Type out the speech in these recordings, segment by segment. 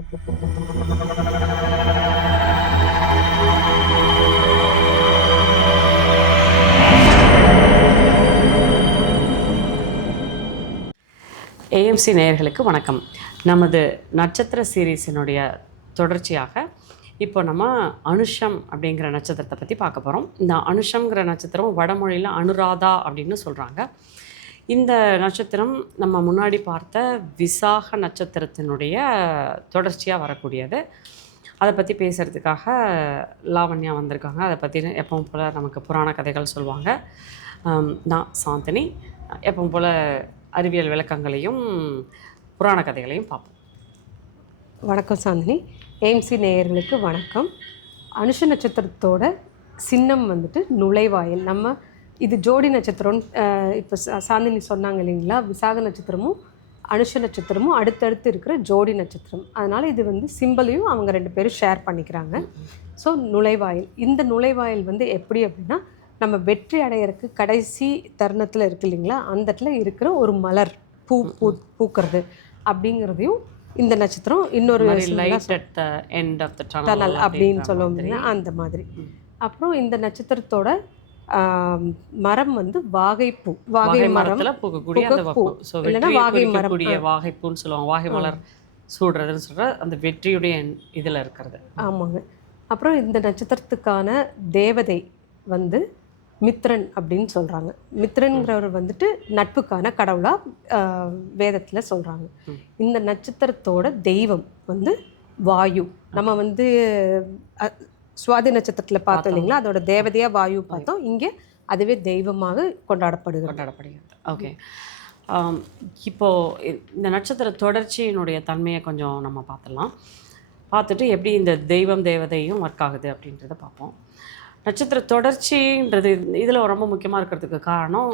AMC நேயர்களுக்கு வணக்கம். நமது நட்சத்திர சீரீஸினுடைய தொடர்ச்சியாக இப்போ நம்ம அனுஷம் அப்படிங்கிற நட்சத்திரத்தை பற்றி பார்க்க போகிறோம். இந்த அனுஷம்ங்கிற நட்சத்திரம் வடமொழியில் அனுராதா அப்படின்னு சொல்கிறாங்க. இந்த நட்சத்திரம் நம்ம முன்னாடி பார்த்த விசாக நட்சத்திரத்தினுடைய தொடர்ச்சியாக வரக்கூடியது. அதை பற்றி பேசுகிறதுக்காக லாவண்யா வந்திருக்காங்க. அதை பற்றி எப்பவும் போல் நமக்கு புராண கதைகள் சொல்லுவாங்க. நான் சாந்தினி எப்பவும் போல் அறிவியல் விளக்கங்களையும் புராண கதைகளையும் பார்ப்போம். வணக்கம் சாந்தினி. ஏஎம்சி நேயர்களுக்கு வணக்கம். அனுஷ நட்சத்திரத்தோட சின்னம் வந்துட்டு நுழைவாயில். நம்ம இது ஜோடி நட்சத்திரம். இப்போ சாந்தினி சொன்னாங்க இல்லைங்களா, விசாக நட்சத்திரமும் அனுஷ நட்சத்திரமும் அடுத்தடுத்து இருக்கிற ஜோடி நட்சத்திரம். அதனால் இது வந்து சிம்பிளையும் அவங்க ரெண்டு பேரும் ஷேர் பண்ணிக்கிறாங்க. ஸோ நுழைவாயில், இந்த நுழைவாயில் வந்து எப்படி அப்படின்னா, நம்ம வெற்றி அடையிறதுக்கு கடைசி தருணத்தில் இருக்குது இல்லைங்களா, அந்த இடத்துல இருக்கிற ஒரு மலர் பூக்கிறது அப்படிங்கிறதையும் இந்த நட்சத்திரம் இன்னொரு டனல் அப்படின்னு சொல்லுவோம் இல்லைங்களா, அந்த மாதிரி. அப்புறம் இந்த நட்சத்திரத்தோட மரம் வந்து வாகைப்பூ, வாகை மரத்தில் பூ இல்லைன்னா வாகை மரம், வாகைப்பூன்னு சொல்லுவாங்க. வாகை மலர் சூடுறதுன்னு சொல்கிற அந்த வெற்றியுடைய இதில் இருக்கிறது. ஆமாங்க. அப்புறம் இந்த நட்சத்திரத்துக்கான தேவதை வந்து மித்ரன் அப்படின்னு சொல்கிறாங்க. மித்ரன்கிறவர் வந்துட்டு நட்புக்கான கடவுளாக வேதத்தில் சொல்கிறாங்க. இந்த நட்சத்திரத்தோட தெய்வம் வந்து வாயு. நம்ம வந்து சுவாதி நட்சத்திரத்தில் பார்த்தோம் இல்லைங்களா, அதோட தேவதையாக வாயு பார்த்தோம். இங்கே அதுவே தெய்வமாக கொண்டாடப்படுகிறது. ஓகே. இப்போது இந்த நட்சத்திர தொடர்ச்சியினுடைய தன்மையை கொஞ்சம் நம்ம பார்த்துட்டு எப்படி இந்த தெய்வம் தேவதையும் ஒர்க் ஆகுது அப்படின்றத பார்ப்போம். நட்சத்திர தொடர்ச்சின்றது இதில் ரொம்ப முக்கியமாக இருக்கிறதுக்கு காரணம்,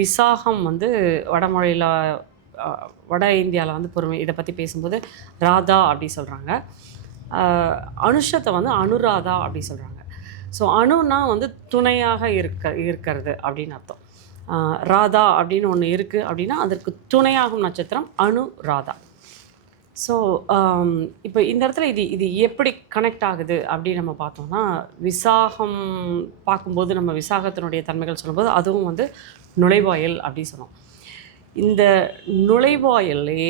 விசாகம் வந்து வடமொழியில் வட இந்தியாவில் வந்து இதை பற்றி பேசும்போது ராதா அப்படி சொல்கிறாங்க. அனுஷத்தை வந்து அனுராதா அப்படி சொல்கிறாங்க. ஸோ அணுனா வந்து துணையாக இருக்கிறது அப்படின்னு அர்த்தம். ராதா அப்படின்னு ஒன்று இருக்குது அப்படின்னா அதற்கு துணையாகும் நட்சத்திரம் அனுராதா. ஸோ இப்போ இந்த இடத்துல இது எப்படி கனெக்ட் ஆகுது அப்படின்னு நம்ம பார்த்தோம்னா, விசாகம் பார்க்கும்போது நம்ம விசாகத்தினுடைய தன்மைகள் சொல்லும்போது அதுவும் வந்து நுழைவாயில் அப்படின்னு சொன்னோம். இந்த நுழைவாயிலே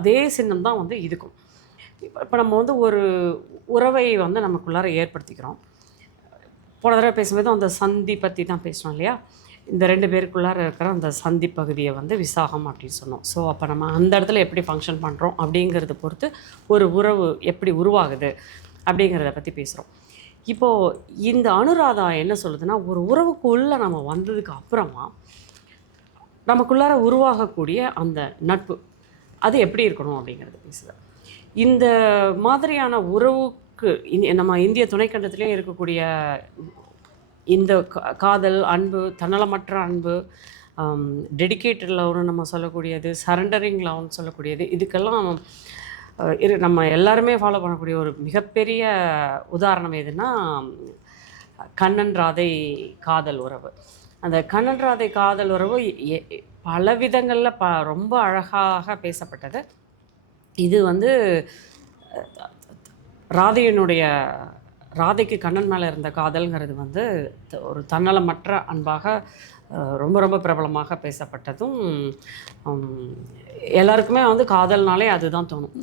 அதே சின்னம் தான் வந்து இதுக்கும். இப்போ நம்ம வந்து ஒரு உறவை வந்து நமக்குள்ளார ஏற்படுத்திக்கிறோம். போன தடவை பேசும்போது அந்த சந்தி பற்றி தான் பேசணும் இல்லையா. இந்த ரெண்டு பேருக்குள்ளார இருக்கிற அந்த சந்தி பகுதியை வந்து விசாகம் அப்படின்னு சொன்னோம். ஸோ அப்போ நம்ம அந்த இடத்துல எப்படி ஃபங்க்ஷன் பண்ணுறோம் அப்படிங்கிறத பொறுத்து ஒரு உறவு எப்படி உருவாகுது அப்படிங்கிறத பற்றி பேசுகிறோம். இப்போது இந்த அனுராதா என்ன சொல்லுதுன்னா, ஒரு உறவுக்குள்ளே நம்ம வந்ததுக்கு அப்புறமா நமக்குள்ளார உருவாகக்கூடிய அந்த நட்பு அது எப்படி இருக்கணும் அப்படிங்கிறது பேசுது. இந்த மாதிரியான உறவுக்கு நம்ம இந்திய துணைக்கண்டத்திலே இருக்கக்கூடிய இந்த காதல், அன்பு, தன்னலமற்ற அன்பு, டெடிக்கேட்டட் லவ்னு நம்ம சொல்லக்கூடியது, சரண்டரிங் லவ்னு சொல்லக்கூடியது, இதுக்கெல்லாம் நம்ம எல்லாருமே ஃபாலோ பண்ணக்கூடிய ஒரு மிகப்பெரிய உதாரணம் எதுன்னா கண்ணன் ராதை காதல் உறவு. அந்த கண்ணன் ராதை காதல் உறவு பல விதங்களில் ரொம்ப அழகாக பேசப்பட்டது. இது வந்து ராதைக்கு கண்ணன் மேலே இருந்த காதல்ங்கிறது வந்து ஒரு தன்னலமற்ற அன்பாக ரொம்ப ரொம்ப பிரபலமாக பேசப்பட்டதும், எல்லாருக்குமே வந்து காதல்னாலே அதுதான் தோணும்.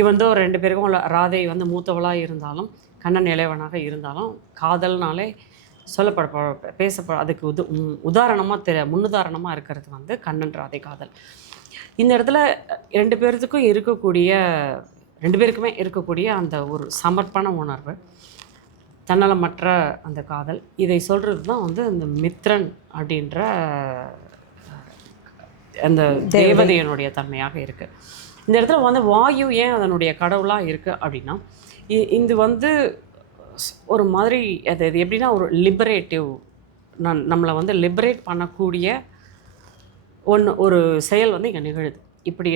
இவந்தோ ரெண்டு பேருக்கும் ராதை வந்து மூத்தவளாக இருந்தாலும் கண்ணன் இளையவனாக இருந்தாலும் காதல்னாலே அதுக்கு முன்னுதாரணமாக இருக்கிறது வந்து கண்ணன் ராதை காதல். இந்த இடத்துல ரெண்டு பேருக்குமே இருக்கக்கூடிய அந்த ஒரு சமர்ப்பண உணர்வு, தன்னலமற்ற அந்த காதல், இதை சொல்கிறது தான் வந்து இந்த மித்ரன் அப்படின்ற அந்த தேவதையனுடைய தன்மையாக இருக்குது. இந்த இடத்துல வந்து வாயு ஏன் அதனுடைய கடவுளாக இருக்குது அப்படின்னா, இது வந்து ஒரு மாதிரி அது எப்படின்னா ஒரு லிபரேட்டிவ், நம்மளை வந்து லிபரேட் பண்ணக்கூடிய ஒரு செயல் வந்து இங்கே நிகழுது. இப்படி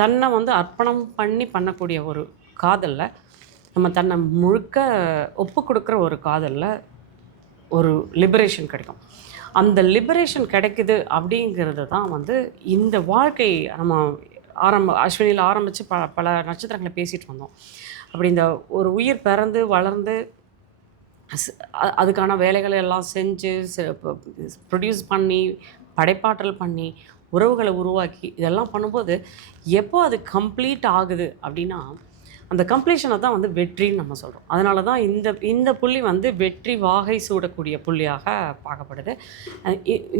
தன்னை வந்து அர்ப்பணம் பண்ணக்கூடிய ஒரு காதலில், நம்ம தன்னை முழுக்க ஒப்பு கொடுக்குற ஒரு காதலில் ஒரு லிபரேஷன் கிடைக்கும். அந்த லிபரேஷன் கிடைக்குது அப்படிங்கிறது தான் வந்து இந்த வாழ்க்கை நம்ம அஸ்வினியில் ஆரம்பித்து பல நட்சத்திரங்களை பேசிகிட்டு வந்தோம். அப்படி இந்த ஒரு உயிர் பிறந்து வளர்ந்து அதுக்கான வேலைகளை எல்லாம் செஞ்சு ப்ரொடியூஸ் பண்ணி படைப்பாற்றல் பண்ணி உறவுகளை உருவாக்கி இதெல்லாம் பண்ணும்போது எப்போ அது கம்ப்ளீட் ஆகுது அப்படின்னா அந்த கம்ப்ளீஷனை தான் வந்து வெற்றின்னு நம்ம சொல்கிறோம். அதனால தான் இந்த புள்ளி வந்து வெற்றி வாகை சூடக்கூடிய புள்ளியாக பார்க்கப்படுது.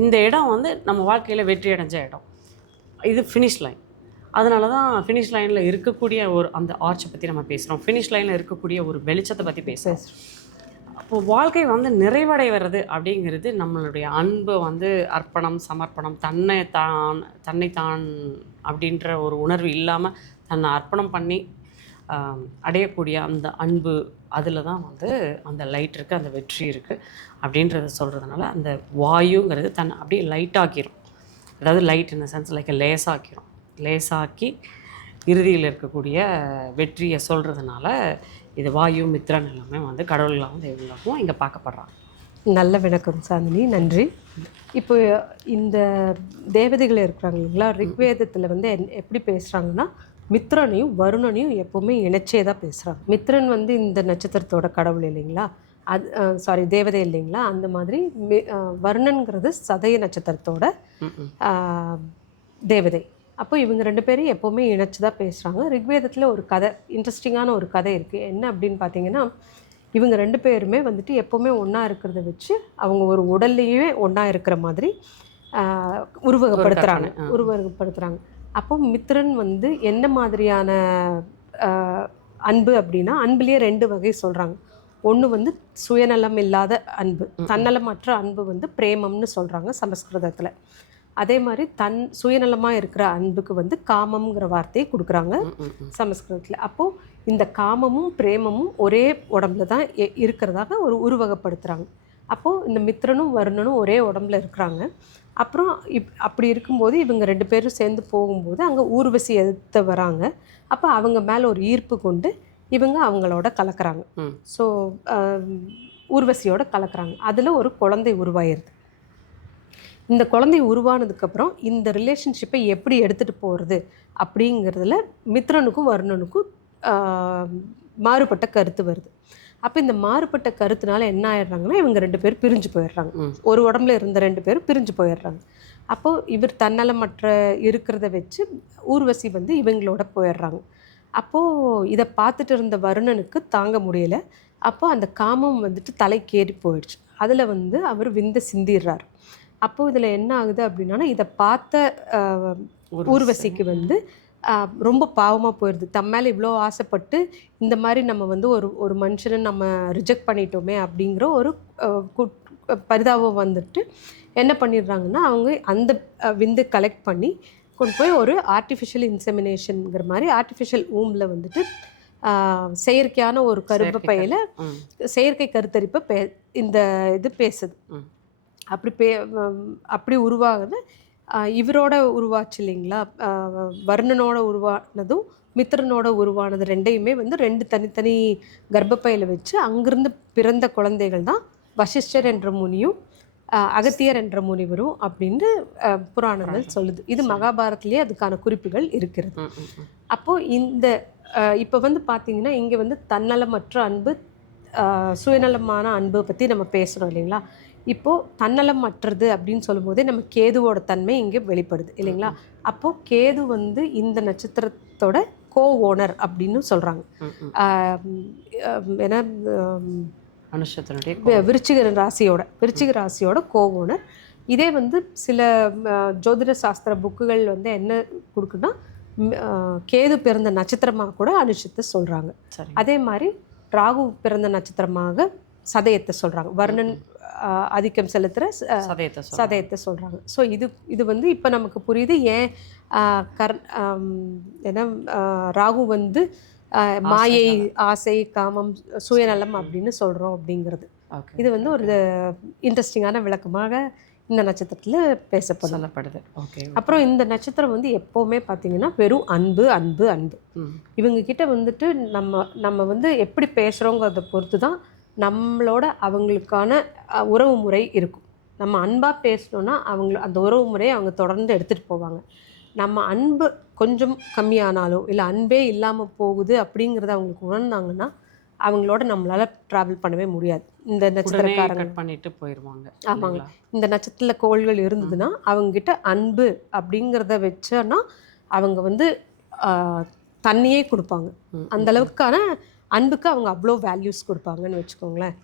இந்த இடம் வந்து நம்ம வாழ்க்கையில் வெற்றி அடைஞ்ச இடம். இது ஃபினிஷ் லைன். அதனால தான் ஃபினிஷ் லைனில் இருக்கக்கூடிய ஒரு அந்த ஆர்ச்சை பற்றி நம்ம பேசுகிறோம். ஃபினிஷ் லைனில் இருக்கக்கூடிய ஒரு வெளிச்சத்தை பற்றி பேசுகிறோம். அப்போது வாழ்க்கை வந்து நிறைவடைகிறது அப்படிங்கிறது நம்மளுடைய அன்பு வந்து அர்ப்பணம், சமர்ப்பணம், தன்னைத்தான் அப்படின்ற ஒரு உணர்வு இல்லாமல் தன்னை அர்ப்பணம் பண்ணி அடையக்கூடிய அந்த அன்பு, அதில் தான் வந்து அந்த லைட் இருக்குது, அந்த வெற்றி இருக்குது அப்படின்றத சொல்கிறதுனால அந்த வாயுங்கிறது தன்னை அப்படியே லைட்டாக்கிரும். அதாவது light in the sense like லேசாக்கி இறுதியில் இருக்கக்கூடிய வெற்றியை சொல்கிறதுனால இது வாயு மித்ரன் எல்லாமே வந்து கடவுள்களாகவும் தெய்வங்களாகவும் இங்கே பார்க்கப்படுறாங்க. நல்ல விளக்கம் சாந்தினி, நன்றி. இப்போ இந்த தேவதைகள் இருக்கிறாங்க இல்லைங்களா, ரிக்வேதத்தில் வந்து எப்படி பேசுகிறாங்கன்னா மித்ரனையும் வருணனையும் எப்போவுமே இணைச்சே தான் பேசுகிறாங்க. மித்ரன் வந்து இந்த நட்சத்திரத்தோட கடவுள் இல்லைங்களா, அது தேவதை இல்லைங்களா, அந்த மாதிரி வருணன்கிறது சதய நட்சத்திரத்தோட தேவதை. அப்போ இவங்க 2 பேரும் எப்போவுமே இணைச்சி தான் பேசுகிறாங்க. ரிக்வேதத்தில் ஒரு கதை, இன்ட்ரெஸ்டிங்கான ஒரு கதை இருக்குது. என்ன அப்படின்னு பார்த்தீங்கன்னா, இவங்க 2 பேருமே வந்துட்டு எப்போவுமே ஒன்றா இருக்கிறத வச்சு அவங்க ஒரு உடல்லையே ஒன்றா இருக்கிற மாதிரி உருவகப்படுத்துகிறாங்க. அப்போ மித்ரன் வந்து என்ன மாதிரியான அன்பு அப்படின்னா, அன்புலேயே 2 வகை சொல்கிறாங்க. ஒன்று வந்து சுயநலம் இல்லாத அன்பு, தன்னலமற்ற அன்பு வந்து பிரேமம்னு சொல்கிறாங்க சமஸ்கிருதத்தில். அதே மாதிரி சுயநலமாக இருக்கிற அன்புக்கு வந்து காமம்ங்கிற வார்த்தையை கொடுக்குறாங்க சமஸ்கிருதத்தில். அப்போது இந்த காமமும் பிரேமமும் ஒரே உடம்புல தான் இருக்கிறதாக ஒரு உருவகப்படுத்துகிறாங்க. அப்போது இந்த மித்ரனும் வருணனும் ஒரே உடம்புல இருக்கிறாங்க. அப்புறம் அப்படி இருக்கும்போது இவங்க 2 பேரும் சேர்ந்து போகும்போது அங்கே ஊர்வசி எதிர்த்து வராங்க. அப்போ அவங்க மேலே ஒரு ஈர்ப்பு கொண்டு இவங்க அவங்களோட கலக்கிறாங்க. ஸோ ஊர்வசியோட கலக்கிறாங்க. அதில் ஒரு குழந்தை உருவாயிருது. இந்த குழந்தை உருவானதுக்கப்புறம் இந்த ரிலேஷன்ஷிப்பை எப்படி எடுத்துகிட்டு போகிறது அப்படிங்கிறதுல மித்ரனுக்கும் வருணனுக்கும் மாறுபட்ட கருத்து வருது. அப்போ இந்த மாறுபட்ட கருத்துனால என்ன ஆயிடுறாங்கன்னா, இவங்க 2 பேரும் பிரிஞ்சு போயிடுறாங்க. ஒரு உடம்புல இருந்த 2 பேரும் பிரிஞ்சு போயிடுறாங்க. அப்போது இவர் தன்னலமற்ற இருக்கிறத வச்சு ஊர்வசி வந்து இவங்களோட போயிடுறாங்க. அப்போது இதை பார்த்துட்டு இருந்த வருணனுக்கு தாங்க முடியலை. அப்போது அந்த காமம் வந்துட்டு தலைக்கேறி போயிடுச்சு. அதில் வந்து அவர் விந்து சிந்திடுறார். அப்போது இதில் என்ன ஆகுது அப்படின்னா, இதை பார்த்த ஊர்வசிக்கு வந்து ரொம்ப பாவமாக போயிடுது. தம் மேலே இவ்வளோ ஆசைப்பட்டு இந்த மாதிரி நம்ம வந்து ஒரு மனுஷனை நம்ம ரிஜெக்ட் பண்ணிட்டோமே அப்படிங்கிற ஒரு பரிதாபம் வந்துட்டு என்ன பண்ணிடுறாங்கன்னா, அவங்க அந்த விந்து கலெக்ட் பண்ணி கொண்டு போய் ஒரு ஆர்டிஃபிஷியல் இன்செமினேஷனுங்கிற மாதிரி ஆர்டிஃபிஷியல் ஊமில் வந்துட்டு செயற்கையான ஒரு கருப்பையில் செயற்கை கருத்தரிப்பை இந்த இது பேசுது. அப்படி உருவாகுது. இவரோட உருவாச்சு இல்லைங்களா, வர்ணனோட உருவானதும் மித்ரனோட உருவானது 2யுமே வந்து 2 தனித்தனி கர்ப்பப்பையில் வச்சு அங்கிருந்து பிறந்த குழந்தைகள் தான் வசிஷ்டர் என்ற முனியும் அகத்தியர் என்ற முனிவரும் அப்படின்னு புராணங்கள் சொல்லுது. இது மகாபாரத்திலேயே அதுக்கான குறிப்புகள் இருக்கிறது. அப்போது இந்த இப்போ வந்து பார்த்திங்கன்னா, இங்கே வந்து தன்னலமற்ற அன்பு, சுயநலமான அன்பை பற்றி நம்ம பேசுகிறோம் இல்லைங்களா. இப்போது தன்னலமற்றது அப்படின்னு சொல்லும்போதே நம்ம கேதுவோட தன்மை இங்கே வெளிப்படுது இல்லைங்களா. அப்போது கேது வந்து இந்த நட்சத்திரத்தோட ஓனர் அப்படின்னு சொல்கிறாங்க. ஏன்னா விருச்சிக ராசியோட ஓனர். இதே வந்து சில ஜோதிட சாஸ்திர புக்குகள் வந்து என்ன கொடுக்குன்னா, கேது பிறந்த நட்சத்திரமாக கூட அனுஷத்தை சொல்கிறாங்க. அதே மாதிரி ராகு பிறந்த நட்சத்திரமாக சதயத்தை சொல்கிறாங்க. வர்ணன் ஆதிக்கம் செலுத்துகிற சதயத்தை சொல்கிறாங்க. ஸோ இது வந்து இப்போ நமக்கு புரியுது ஏன் ஏன்னா ராகு வந்து மாயை, ஆசை, காமம், சுயநலம் அப்படின்னு சொல்கிறோம் அப்படிங்கிறது. இது வந்து ஒரு இன்ட்ரெஸ்டிங்கான விளக்கமாக இந்த நட்சத்திரத்தில் பேசப்படப்படுது. அப்புறம் இந்த நட்சத்திரம் வந்து எப்போவுமே பார்த்திங்கன்னா வெறும் அன்பு அன்பு அன்பு. இவங்கக்கிட்ட வந்துட்டு நம்ம வந்து எப்படி பேசுகிறோங்கிறத பொறுத்து தான் நம்மளோட அவங்களுக்கான உறவு முறை இருக்கும். நம்ம அன்பாக பேசணுன்னா அந்த உறவு முறையை அவங்க தொடர்ந்து எடுத்துகிட்டு போவாங்க. நம்ம அன்பு கொஞ்சம் கம்மியானாலோ இல்லை அன்பே இல்லாமல் போகுது அப்படிங்கிறத அவங்களுக்கு உணர்ந்தாங்கன்னா அவங்களோட நம்மளால் ட்ராவல் பண்ணவே முடியாது. இந்த நட்சத்திரக்காரங்க கட் பண்ணிட்டு போயிடுவாங்க. ஆமாங்க. இந்த நட்சத்திர கோள்கள் இருந்ததுன்னா அவங்ககிட்ட அன்பு அப்படிங்கிறத வச்சோன்னா அவங்க வந்து தண்ணியே கொடுப்பாங்க. அந்த அளவுக்கான அன்புக்கு அவங்க அவ்வளோ வேல்யூஸ் கொடுப்பாங்கன்னு வச்சுக்கோங்களேன்.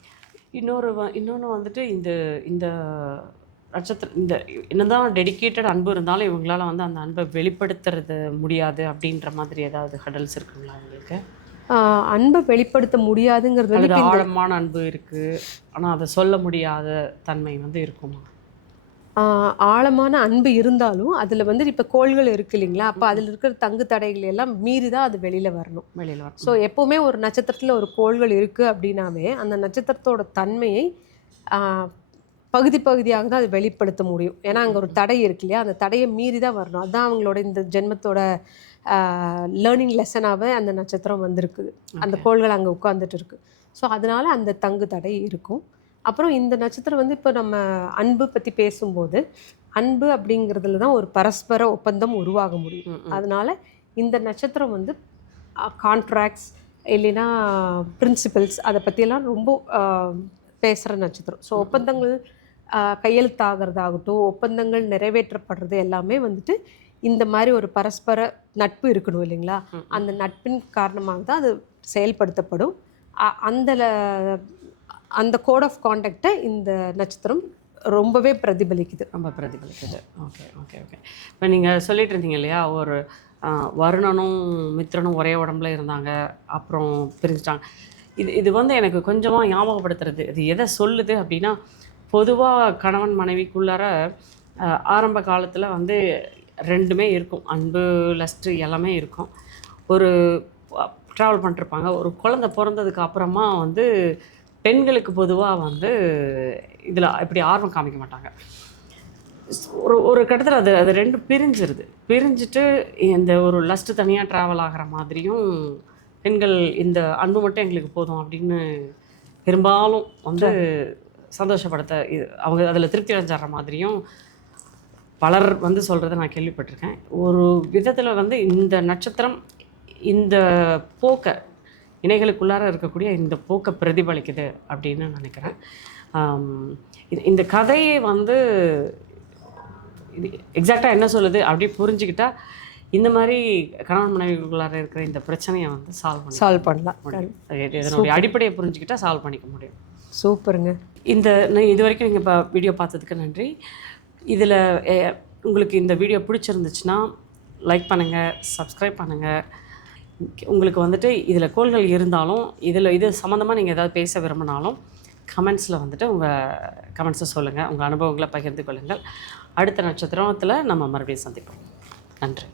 இன்னொன்று வந்துட்டு இந்த இந்த நட்சத்திரம் இந்த என்னதான் டெடிக்கேட்டட் அன்பு இருந்தாலும் இவங்களால வந்து அந்த அன்பை வெளிப்படுத்துறது முடியாது அப்படின்ற மாதிரி ஏதாவது ஹடல்ஸ் இருக்குங்களா உங்களுக்கு? அன்பை வெளிப்படுத்த முடியாதுங்கிறது வந்து ஆழமான அன்பு இருக்குது, ஆனால் அதை சொல்ல முடியாத தன்மை வந்து இருக்குமா? ஆழமான அன்பு இருந்தாலும் அதில் வந்து இப்போ கோள்கள் இருக்குது இல்லைங்களா, அப்போ அதில் இருக்கிற தங்கு தடைகள் எல்லாம் மீறி தான் அது வெளியில் வரணும். ஸோ எப்போவுமே ஒரு நட்சத்திரத்தில் ஒரு கோள்கள் இருக்குது அப்படின்னாவே அந்த நட்சத்திரத்தோட தன்மையை பகுதி பகுதியாக தான் அது வெளிப்படுத்த முடியும். ஏன்னா அங்கே ஒரு தடை இருக்கு இல்லையா, அந்த தடையை மீறி தான் வரணும். அதுதான் அவங்களோட இந்த ஜென்மத்தோட லேர்னிங் லெசனாகவே அந்த நட்சத்திரம் வந்திருக்குது. அந்த கோள்கள் அங்கே உட்காந்துட்டு இருக்கு. ஸோ அதனால அந்த தங்கு தடை இருக்கும். அப்புறம் இந்த நட்சத்திரம் வந்து இப்போ நம்ம அன்பு பற்றி பேசும்போது அன்பு அப்படிங்கிறதுல தான் ஒரு பரஸ்பர ஒப்பந்தம் உருவாக முடியும். அதனால இந்த நட்சத்திரம் வந்து கான்ட்ராக்ட்ஸ் இல்லைன்னா பிரின்சிபல்ஸ் அதை பற்றியெல்லாம் ரொம்ப பேசுகிற நட்சத்திரம். ஸோ ஒப்பந்தங்கள் கையெழுத்தாகிறதாகட்டும், ஒப்பந்தங்கள் நிறைவேற்றப்படுறது எல்லாமே வந்துட்டு இந்த மாதிரி ஒரு பரஸ்பர நட்பு இருக்கணும் இல்லைங்களா, அந்த நட்பின் காரணமாக தான் அது செயல்படுத்தப்படும். அந்த கோட் ஆஃப் கான்டக்டை இந்த நட்சத்திரம் ரொம்பவே பிரதிபலிக்குது. Okay okay okay. இப்போ நீங்கள் சொல்லிட்டு இருந்தீங்க இல்லையா, ஒரு வருணனும் மித்ரனும் ஒரே உடம்புல இருந்தாங்க, அப்புறம் பிரிஞ்சிட்டாங்க. இது வந்து எனக்கு கொஞ்சமாக ஞாபகப்படுத்துறது, இது எதை சொல்லுது அப்படின்னா, பொதுவாக கணவன் மனைவிக்குள்ளார ஆரம்ப காலத்தில் வந்து ரெண்டுமே இருக்கும், அன்பு லஸ்ட்டு எல்லாமே இருக்கும். ஒரு ட்ராவல் பண்ணிட்டுருப்பாங்க. ஒரு குழந்தை பிறந்ததுக்கு அப்புறமா வந்து பெண்களுக்கு பொதுவாக வந்து இதில் இப்படி ஆர்வம் காமிக்க மாட்டாங்க. ஒரு கட்டத்தில் அது ரெண்டும் பிரிஞ்சுட்டு இந்த ஒரு லஸ்ட்டு தனியாக ட்ராவல் ஆகிற மாதிரியும், பெண்கள் இந்த அன்பு மட்டும் எங்களுக்கு போதும் அப்படின்னு பெரும்பாலும் வந்து சந்தோஷப்படுத்த அவங்க அதில் திருப்தி அடைஞ்சாடுற மாதிரியும் பலர் வந்து சொல்கிறத நான் கேள்விப்பட்டிருக்கேன். ஒரு விதத்தில் வந்து இந்த நட்சத்திரம் இந்த போக்கை, இணைகளுக்குள்ளார இருக்கக்கூடிய இந்த போக்கை பிரதிபலிக்குது அப்படின்னு நினைக்கிறேன். இந்த கதையை வந்து இது எக்ஸாக்டாக என்ன சொல்லுது அப்படி புரிஞ்சுக்கிட்டா இந்த மாதிரி கணவன் மனைவிக்குள்ளார இருக்கிற இந்த பிரச்சனையை வந்து சால்வ் பண்ணலாம். இதனுடைய அடிப்படையை புரிஞ்சுக்கிட்டா சால்வ் பண்ணிக்க முடியும். சூப்பருங்க. இது வரைக்கும் நீங்கள் இப்போ வீடியோ பார்த்ததுக்கு நன்றி. இதில் உங்களுக்கு இந்த வீடியோ பிடிச்சிருந்துச்சுன்னா லைக் பண்ணுங்கள், சப்ஸ்கிரைப் பண்ணுங்கள். உங்களுக்கு வந்துட்டு இதில் கோள்கள் இருந்தாலும் இது சம்மந்தமாக நீங்கள் ஏதாவது பேச விரும்பினாலும் கமெண்ட்ஸில் வந்துட்டு உங்கள் கமெண்ட்ஸை சொல்லுங்கள், உங்கள் அனுபவங்களை பகிர்ந்து கொள்ளுங்கள். அடுத்த நட்சத்திரத்தில் நம்ம மறுபடியும் சந்திப்போம். நன்றி.